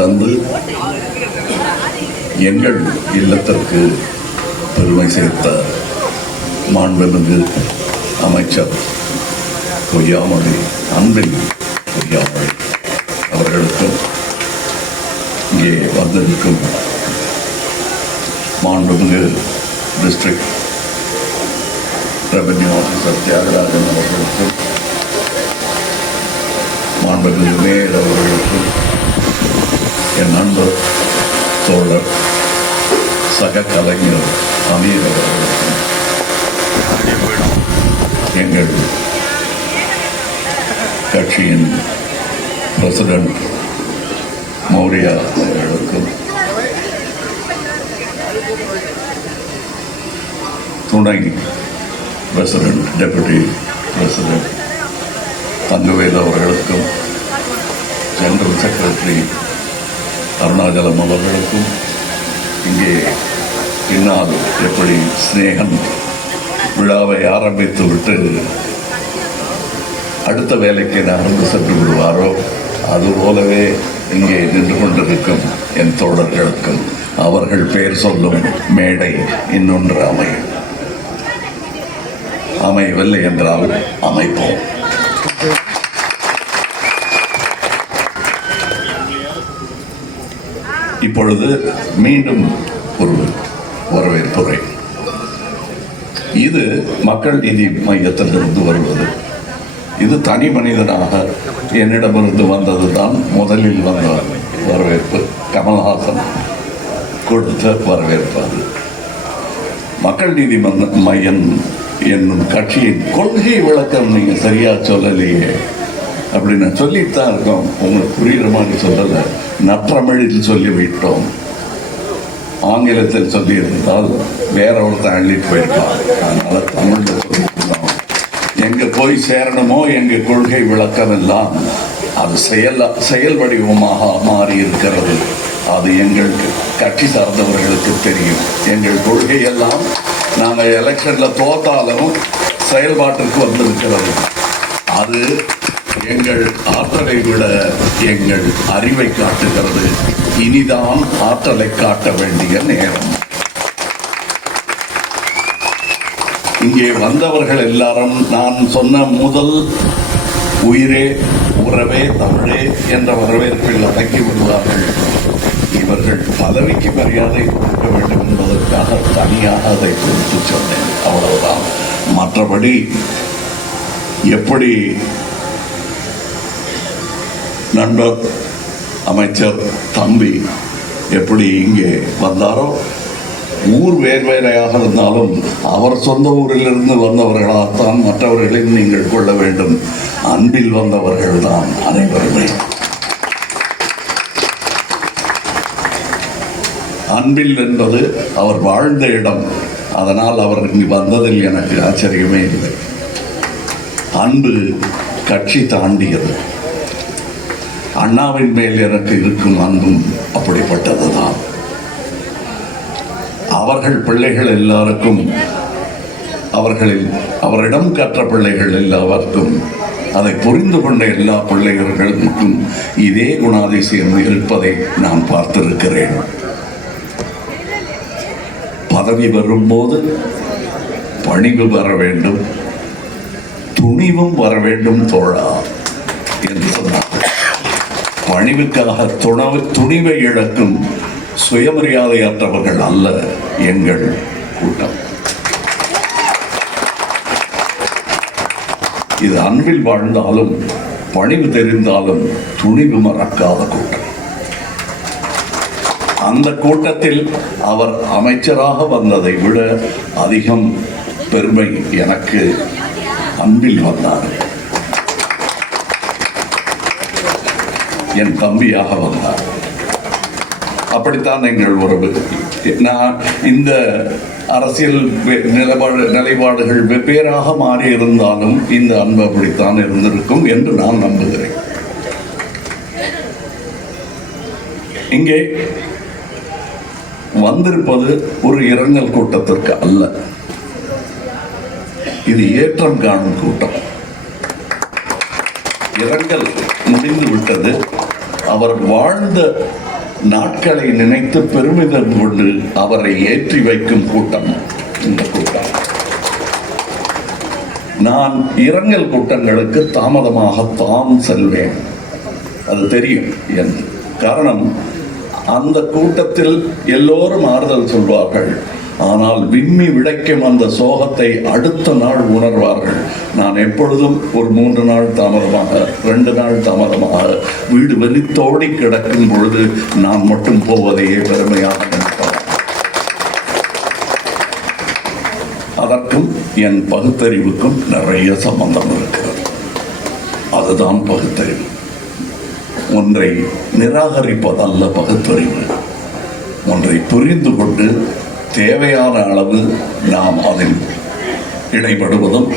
தந்து எங்கள் இல்லத்திற்கு பெருமை சேர்த்த மாண்புமிகு அமைச்சர் பொய்யாமொழி அன்பில் பொய்யாமொழி அவர்களுக்கும் இங்கே வந்திருக்கும் மாண்புமிகு டிஸ்ட்ரிக்ட் ரெவன்யூ ஆஃபீஸர் தியாகராஜன் அவர்களுக்கும் மாண்புமிகு மேயர் அவர்களுக்கும் என் நண்பர் தோழர் சக கலைஞர் அமீர் எங்கள் கட்சியின் பிரசிடென்ட் மௌரியா அவர்களுக்கும் துணை பிரசிடென்ட் டெபுட்டி பிரசிடென்ட் தங்கவேல் அவர்களுக்கும் ஜெனரல் செக்ரட்டரி அருணாச்சலம் அவர்களுக்கும் இங்கே பின்னால் எப்படி சிநேகன் விழாவை ஆரம்பித்து விட்டு அடுத்த வேலைக்கு நகர்ந்து சென்று விடுவாரோ அதுபோலவே இங்கே நின்று கொண்டிருக்கும் என் தோழர்களுக்கும். அவர்கள் பெயர் சொல்லும் மேடை இன்னொன்று அமையும். அமையவில்லை என்றால் அமைப்போம். இப்பொழுது மீண்டும் ஒரு வரவேற்புரை. இது மக்கள் நீதி மையத்திலிருந்து வருவது. இது தனி மனிதனாக என்னிடமிருந்து வந்தது தான் முதலில் வந்த வரவேற்பு. கமல்ஹாசன் கொடுத்த வரவேற்பு அது. மக்கள் நீதி மையம் என்னும் கட்சியின் கொள்கை விளக்கம் நீங்கள் சரியா சொல்லலையே. அப்படின்னு சொல்லித்தான் இருக்கோம். உங்களுக்கு புரியுற மாதிரி சொல்லலை. நற்றமிழில் சொல்லிவிட்டோம். ஆங்கிலத்தில் சொல்லியிருந்தால் வேற ஒருத்தன் அள்ளிட்டு போயிருக்கான் அதனால தமிழ்ல சொல்லியிருந்தோம் எங்க போய் சேரணுமோ எங்க கொள்கை விளக்கம் எல்லாம் அது செயல் செயல் வடிவமாக மாறி இருக்கிறது அது எங்கள் கட்சி சார்ந்தவர்களுக்கு தெரியும். எங்கள் கொள்கை எல்லாம் நாங்கள் எலெக்ஷன்ல தோத்தாலும் செயல்பாட்டிற்கு வந்திருக்கிறது. அது எங்கள் ஆற்றலை விட எங்கள் அறிவை காட்டுகிறது. இனிதான் ஆற்றலை காட்ட வேண்டிய நேரம். இங்கே வந்தவர்கள் எல்லாரும் நான் சொன்ன முதல் உயிரே உறவே தமிழே என்ற வரவேற்பில் அடக்கி விடுவார்கள். இவர்கள் பதவிக்கு மரியாதை கொடுக்க வேண்டும் என்பதற்காக தனியாக அதை குறித்து சொன்னேன். அவ்வளவுதான். மற்றபடி எப்படி நண்பர் அமைச்சர் தம்பி எப்படி இங்கே வந்தாரோ ஊர் வேர்வேறையாக இருந்தாலும் அவர் சொந்த ஊரிலிருந்து வந்தவர்களாகத்தான் மற்றவர்களையும் நீங்கள் கொள்ள வேண்டும். அன்பில் வந்தவர்கள் தான் அனைவருமே. அன்பில் என்பது அவர் வாழ்ந்த இடம். அதனால் அவர் இங்கு வந்ததில் எனக்கு ஆச்சரியமே இல்லை. அன்பு கட்சி தாண்டியது. அண்ணாவின் மேல் எனக்கு இருக்கும் அன்பும் அப்படிப்பட்டதுதான். அவர்கள் பிள்ளைகள் எல்லாருக்கும் அவர்களில் அவரிடம் கற்ற பிள்ளைகள் எல்லாருக்கும் அதை புரிந்து கொண்ட எல்லா பிள்ளைகளுக்கும் இதே குணாதிசயம் இருப்பதை நான் பார்த்திருக்கிறேன். பதவி வரும்போது பணிவு வர வேண்டும் துணிவும் வர வேண்டும் தோழா. பணிவுக்காக துணவு துணிவை இழக்கும் சுயமரியாதையற்றவர்கள் அல்ல எங்கள் கூட்டம். இது அன்பில் வாழ்ந்தாலும் பணிவு தெரிந்தாலும் துணிவு மறக்காத கூட்டம். அந்த கூட்டத்தில் அவர் அமைச்சராக வந்ததை விட அதிகம் பெருமை எனக்கு அன்பில் வந்தார். என் தம்பியாக வந்தார். அப்படித்தான் எங்கள் உறவு. நான் இந்த அரசியல் வெ- நிலைப்பாடுகள் வெவ்வேறாக மாறி இருந்தாலும் இந்த அன்பு அப்படித்தான் இருந்திருக்கும் என்று நான் நம்புகிறேன். இங்கே வந்திருப்பது ஒரு இரங்கல் கூட்டத்திற்கு அல்ல. இது ஏற்றம் காணும் கூட்டம். இரங்கல் முடிந்து விட்டது அவர் வாழ்ந்த நாட்களை நினைத்து பெருமிதம் கொண்டு அவரை ஏற்றி வைக்கும் கூட்டம் இந்த கூட்டம். நான் இரங்கல் கூட்டங்களுக்கு தாமதமாகத்தான் செல்வேன். அது தெரியும் என் காரணம் அந்த கூட்டத்தில் எல்லோரும் ஆறுதல் சொல்வார்கள். ஆனால் விம்மி விடைக்கும் அந்த சோகத்தை அடுத்த நாள் உணர்வார்கள். நான் எப்பொழுதும் ஒரு மூன்று நாள் தாமதமாக ரெண்டு நாள் தாமதமாக வீடு வெளித்தோடி கிடக்கும் பொழுது நான் மட்டும் போவதையே பெருமையாக நினைப்பார். அதற்கும் என் பகுத்தறிவுக்கும் நிறைய சம்பந்தம் இருக்கிறது. அதுதான் பகுத்தறிவு. ஒன்றை நிராகரிப்பதல்ல பகுத்தறிவு. ஒன்றை புரிந்து கொண்டு தேவையான அளவு நாம் அதில் இடைபடுவதும்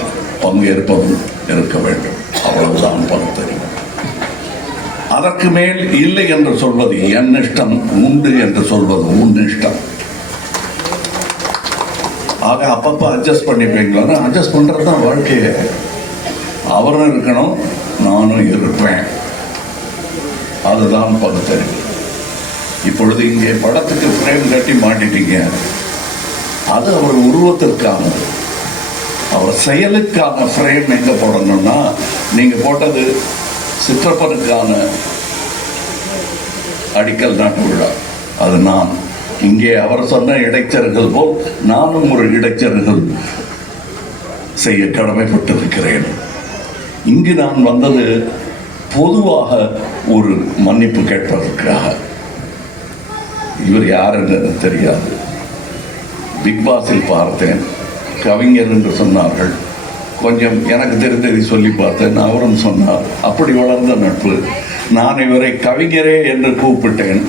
பங்கேற்பதும் இருக்க வேண்டும். அவ்வளவுதான் பகுத்தறிவு அதற்கு மேல் இல்லை என்று சொல்வது என் இஷ்டம் உண்டு என்று சொல்வது உன் இஷ்டம். ஆக அப்பப்போ அட்ஜஸ்ட் பண்ணிப்பீங்களா? அட்ஜஸ்ட் பண்ணுறது தான் வாழ்க்கையே. அவரும் இருக்கணும் நானும் இருப்பேன். அதுதான் பகுத்தறிவு இப்பொழுது இங்கே படத்துக்கு ஃப்ரேம் கட்டி மாட்டிட்டீங்க. அது அவர் உருவத்திற்கான அவர் செயலுக்கான ஃப்ரேம் எங்க போடணும்னா நீங்க போட்டது சிற்றப்பனுக்கான அடிக்கல் நாட்டு விழா. அது நான். இங்கே அவர் சொன்ன இடைச்சர்கள் போல் நானும் ஒரு இடைச்சர்கள் செய்ய கடமைப்பட்டிருக்கிறேன். இங்கு நான் வந்தது பொதுவாக ஒரு மன்னிப்பு கேட்பதற்காக. இவர் யார் என்று தெரியாது. பிக் பாஸில் பார்த்தேன். கவிஞர் என்று சொன்னார்கள். கொஞ்சம் எனக்கு தெரிந்ததை சொல்லி பார்த்தேன். அவரும் சொன்னார் அப்படி வளர்ந்த நட்பு. நான் இவரை கவிஞரே என்று கூப்பிட்டேன்.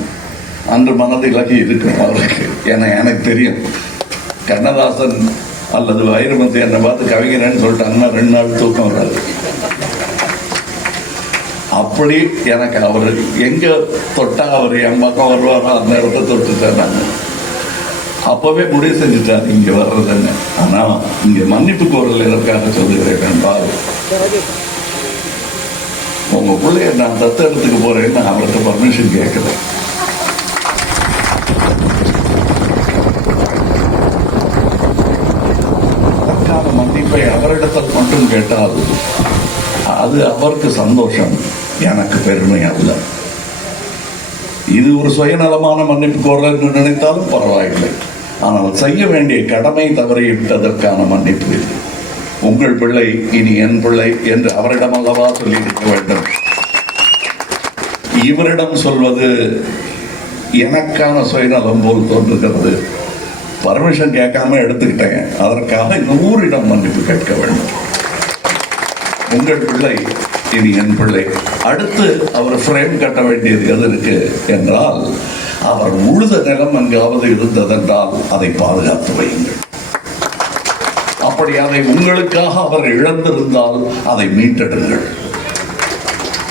அன்று மனதில் இருக்கிற அவருக்கு. ஏன்னா எனக்கு தெரியும். கண்ணதாசன் அல்லது வைரமதி என்னை பார்த்து கவிஞரேன்னு சொல்லிட்டாங்கன்னா ரெண்டு நாள் தூக்கம் வராது. அப்படி எனக்கு அவர் எங்க தொட்டா அவர்? என் பக்கம் வருவாரோ? அந்த இடத்த தொட்டுட்டேன் நான். அப்பவே முடிவு செஞ்சுட்டார் இங்க வர்றதுன்னு ஆனா இங்க மன்னிப்பு கோரல் எதற்காக சொல்லுகிறேன் என்றால் உங்க பிள்ளைய நான் தத்தெடுத்துக்கு போறேன்னு அவர்கிட்ட பர்மிஷன் கேட்கிறேன் மன்னிப்பை அவரிடத்தில் மட்டும் கேட்டால் அது அவருக்கு சந்தோஷம் எனக்கு பெருமை அல்ல. இது ஒரு சுயநலமான மன்னிப்பு கோரல் என்று நினைத்தாலும் பரவாயில்லை. ஆனால் செய்ய வேண்டிய கடமை தவறிவிட்டதற்கான மன்னிப்பு இது. உங்கள் பிள்ளை இனி என் பிள்ளை என்று அவரிடம் அல்லவா சொல்லியிருக்க வேண்டும். இவரிடம் சொல்வது எனக்கான சுயநலம் போல் தோன்றுகிறது. பர்மிஷன் கேட்காம எடுத்துக்கிட்டேன். அதற்காக நூறிடம் மன்னிப்பு கேட்க வேண்டும். உங்கள் பிள்ளை இனி என் பிள்ளை. அடுத்து அவர் ஃப்ரேம் கட்ட வேண்டியது எது இருக்கு என்றால் அவர் உழுத நிலம் எங்காவது இருந்ததென்றால் அதை பாதுகாத்து வையுங்கள். அப்படி அதை உங்களுக்காக அவர் இழந்திருந்தால் அதை மீட்டெடுங்கள்.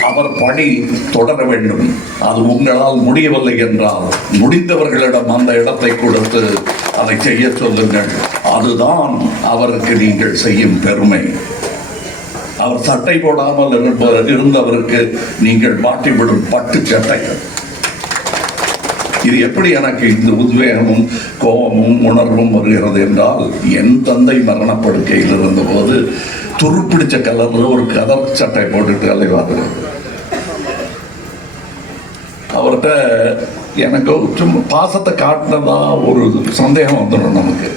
அவர் பணி தொடர வேண்டும். அது உங்களால் முடியவில்லை என்றால் முடிந்தவர்களிடம் அந்த இடத்தை கொடுத்து அதை செய்ய சொல்லுங்கள். அதுதான் அவருக்கு நீங்கள் செய்யும் பெருமை. அவர் சட்டை போடாமல் இருப்ப- இருந்தவருக்கு நீங்கள் மாட்டிவிடும் பட்டு சட்டைகள். இது எப்படி எனக்கு இந்த உத்வேகமும் கோபமும் உணர்வும் வருகிறது என்றால் என் தந்தை மரணப்படுக்கையில் இருந்தபோது துருப்பிடிச்ச கலர்ல ஒரு கதர் சட்டை போட்டுட்டு அலைவாரு அவர்கிட்ட எனக்கு சும்மா பாசத்தை காட்டினதா ஒரு சந்தேகம் வந்துடும் நமக்கு.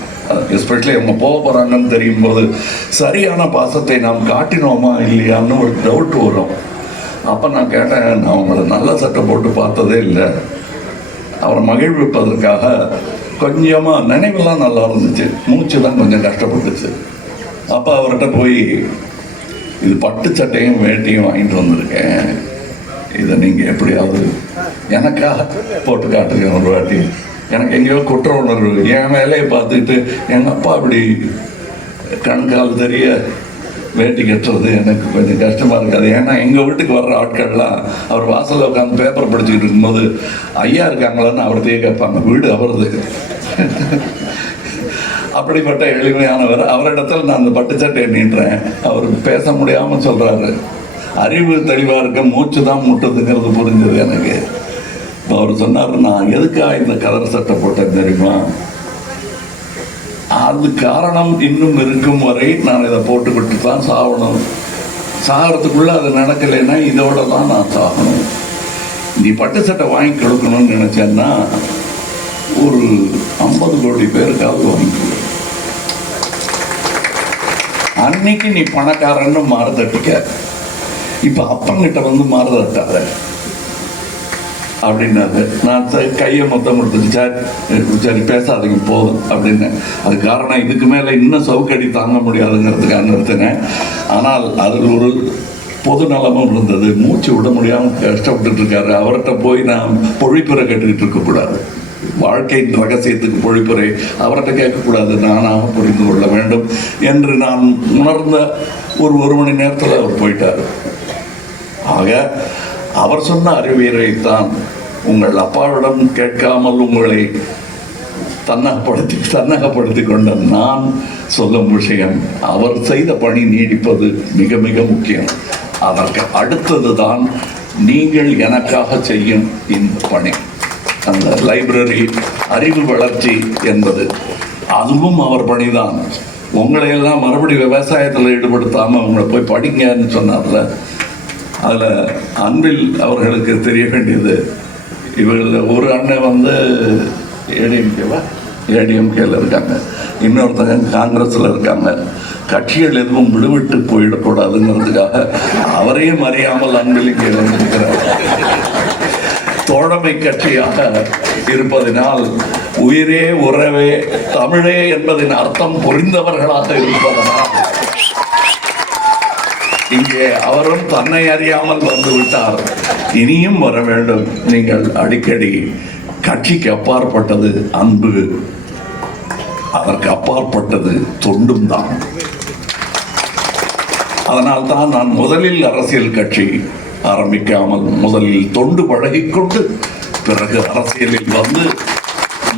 எஸ்பெஷலி அவங்க போக போறாங்கன்னு தெரியும் போது சரியான பாசத்தை நாம் காட்டினோமா இல்லையான்னு ஒரு டவுட் வரும். அப்போ நான் கேட்டேன் நான் உங்களை நல்ல சட்டை போட்டு பார்த்ததே இல்லை. அவரை மகிழ்விப்பதற்காக கொஞ்சமாக நினைவெல்லாம் நல்லா இருந்துச்சு. மூச்சு தான் கொஞ்சம் கஷ்டப்பட்டுச்சு. அப்போ அவர்கிட்ட போய் இது பட்டு சட்டையும் வேட்டியும் வாங்கிட்டு வந்திருக்கேன். இதை நீங்கள் எப்படியாவது எனக்காக போட்டு காட்டுங்க ஒரு வாட்டி. எனக்கு எங்கேயோ குற்ற உணர்வு. என் வேலையை பார்த்துக்கிட்டு எங்கள் அப்பா அப்படி கண்கால் தெரிய வேட்டி கட்டுறது எனக்கு கொஞ்சம் கஷ்டமாக இருக்காது ஏன்னா எங்கள் வீட்டுக்கு வர்ற ஆட்கள்லாம் அவர் வாசலில் உட்காந்து பேப்பர் படிச்சுக்கிட்டு இருக்கும்போது ஐயா இருக்காங்களான்னு அவர்த்தையே கேட்பாங்க. வீடு அவரது. அப்படிப்பட்ட எளிமையானவர். அவரிடத்தில் நான் அந்த பட்டுச்சட்டை நின்றேன் அவர் பேச முடியாமல் சொல்கிறாரு அறிவு தெளிவாக இருக்க. மூச்சு தான் முட்டதுங்கிறது புரிஞ்சது எனக்கு. இப்போ அவர் சொன்னார் நான் எதுக்காக இந்த கலர் சட்டை போட்டேன் தெரியுமா? அது காரணம் இன்னும் இருக்கும் வரை நான் இதை போட்டுக்கிட்டு தான் சாகணும். சாகிறதுக்குள்ள அது நடக்கலைன்னா இதோட தான் நான் சாகணும். நீ பட்டு சட்டை வாங்கி கொடுக்கணும்னு நினைச்சேன்னா ஒரு ஐம்பது கோடி பேருக்காவது வாங்கி அன்னைக்கு நீ பணக்காரன்னு மாறுதட்டிக்க. இப்ப அப்பங்கிட்ட வந்து மாறுதட்டாத அப்படின்னாரு. நான் கையை மொத்தம் கொடுத்துட்டு சார் சரி பேசாதீங்க போதும் அப்படின்னு. அது காரணம் இதுக்கு மேல இன்னும் சவுக்கடி தாங்க முடியாதுங்கிறதுக்காக நிறுத்தினேன். ஆனால் அதில் ஒரு பொது நலமும் இருந்தது. மூச்சு விட முடியாமல் கஷ்டப்பட்டுட்டு இருக்காரு. அவர்கிட்ட போய் நான் பொழிப்புரை கேட்டுக்கிட்டு இருக்கக்கூடாது வாழ்க்கையின் ரகசியத்துக்கு பொழிப்புரை அவர்கிட்ட கேட்கக்கூடாது நானாக புரிந்து கொள்ள வேண்டும் என்று நான் உணர்ந்த ஒரு ஒரு மணி நேரத்தில் அவர் போயிட்டார். ஆக அவர் சொன்ன அறிவியலைத்தான் உங்கள் அப்பாவிடம் கேட்காமல் உங்களை தன்னகப்படுத்தி தன்னகப்படுத்தி கொண்ட நான் சொல்லும் விஷயம் அவர் செய்த பணி நீடிப்பது மிக மிக முக்கியம். அதற்கு அடுத்தது தான் நீங்கள் எனக்காக செய்யும் இந்த பணி. அந்த லைப்ரரி அறிவு வளர்ச்சி என்பது. அதுவும் அவர் பணிதான். உங்களை எல்லாம் மறுபடி விவசாயத்தில் ஈடுபடுத்தாமல் உங்களை போய் படிங்கன்னு சொன்னார்ல அதில் அன்பில் அவர்களுக்கு தெரிய வேண்டியது இவர்கள் ஒரு அண்ணன் வந்து ஏடிஎம்கேவா? ஏடிஎம்கேல இருக்காங்க. இன்னொருத்தங்க காங்கிரஸில் இருக்காங்க. கட்சிகள் எதுவும் விடுவிட்டு போயிடக்கூடாதுங்கிறதுக்காக அவரையும் அறியாமல் அன்பில் இங்கே வந்திருக்கிறார் தோழமை கட்சியாக இருப்பதினால் உயிரே உறவே தமிழே என்பதின் அர்த்தம் புரிந்தவர்களாக இருப்பதனால் இங்கே அவரும் தன்னை அறியாமல் வந்து விட்டார். இனியும் வர வேண்டும். நீங்கள் அடிக்கடி கட்சிக்கு அப்பாற்பட்டது அன்பு. அதற்கு அப்பாற்பட்டது தொண்டும் தான். அதனால் தான் நான் முதலில் அரசியல் கட்சி ஆரம்பிக்காமல் முதலில் தொண்டு பழகிக்கொண்டு பிறகு அரசியலில் வந்து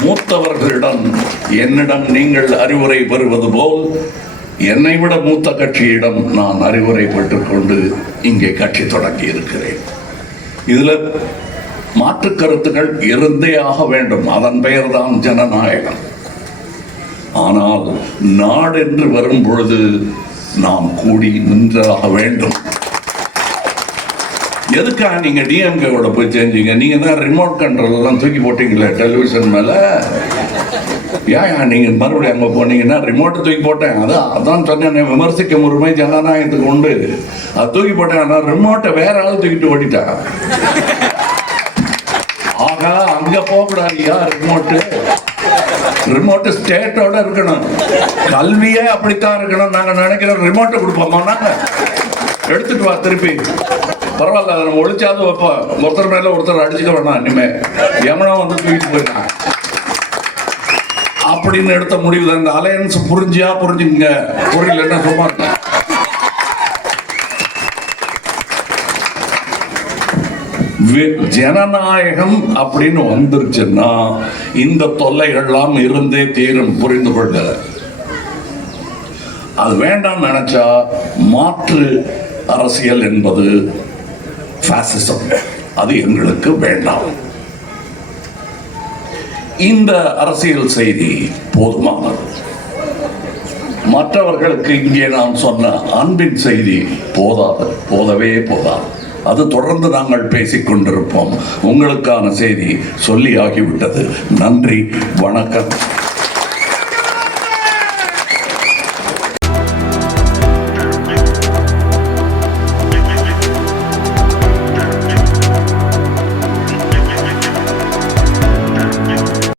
மூத்தவர்களிடம் என்னிடம் நீங்கள் அறிவுரை பெறுவது போல் என்னை விட மூத்த கட்சியிடம் நான் அறிவுரை பெற்றுக்கொண்டு இங்கே கட்சி தொடங்கி இருக்கிறேன் இதுல மாற்று கருத்துக்கள் இருந்தே ஆக வேண்டும். அதன் பெயர்தான் ஜனநாயகம். ஆனால் நாடென்று வரும் பொழுது நாம் கூடி நின்றாக வேண்டும். எதுக்காக நீங்க டிஎம்கேவோட போய் செஞ்சீங்க நீங்க தான் ரிமோட் கண்ட்ரோல் எல்லாம் தூக்கி போட்டீங்களே டெலிவிஷன் மேல? ஏன் நீங்கள் நீங்க மறுபடியும் அங்கே போனீங்கன்னா ரிமோட்டை தூக்கி போட்டேன். அதான் அதான் சொன்னேன் விமர்சிக்க உரிமை ஜனநாயகத்துக்கு உண்டு அதை தூக்கி போட்டேன் ஆனால் ரிமோட்டை வேற ஆள் தூக்கிட்டு ஓடிட்டான் ஆகா அங்கே போகக்கூடாதுயா ரிமோட்டு ரிமோட்டு ஸ்டேட்டோட இருக்கணும். கல்வியே அப்படித்தான் இருக்கணும். நாங்க நினைக்கிறோம் ரிமோட்டை கொடுப்போமா. நாங்கள் எடுத்துட்டு வா திருப்பி. பரவாயில்ல அதை நம்ம ஒழிச்சாவது வைப்போம். ஒருத்தர் மேல ஒருத்தர் அடிச்சுக்க வேணாம் இனிமே. எவனோ வந்து தூக்கிட்டு போயிட்டான். அப்படின்னு எடுத்த முடிவு இந்த அலையன்ஸ் புரிஞ்சியா புரிஞ்சுங்க புரியலன்னா சும்மா இருங்க. ஜனநாயகம் அப்படின்னு வந்துருச்சுன்னா இந்த தொல்லைகள்லாம் இருந்தே தீரும் புரிந்து கொள்ள. அது வேண்டாம் நினைச்சா மாற்று அரசியல் என்பது அது எங்களுக்கு வேண்டாம். இந்த அரசியல் செய்தி போதுமானது. மற்றவர்களுக்கு இங்கே நான் சொன்ன அன்பின் செய்தி போதாது போதவே போதாது. அது தொடர்ந்து நாங்கள் பேசிக் கொண்டிருப்போம். உங்களுக்கான செய்தி சொல்லி ஆகிவிட்டது. நன்றி வணக்கம்.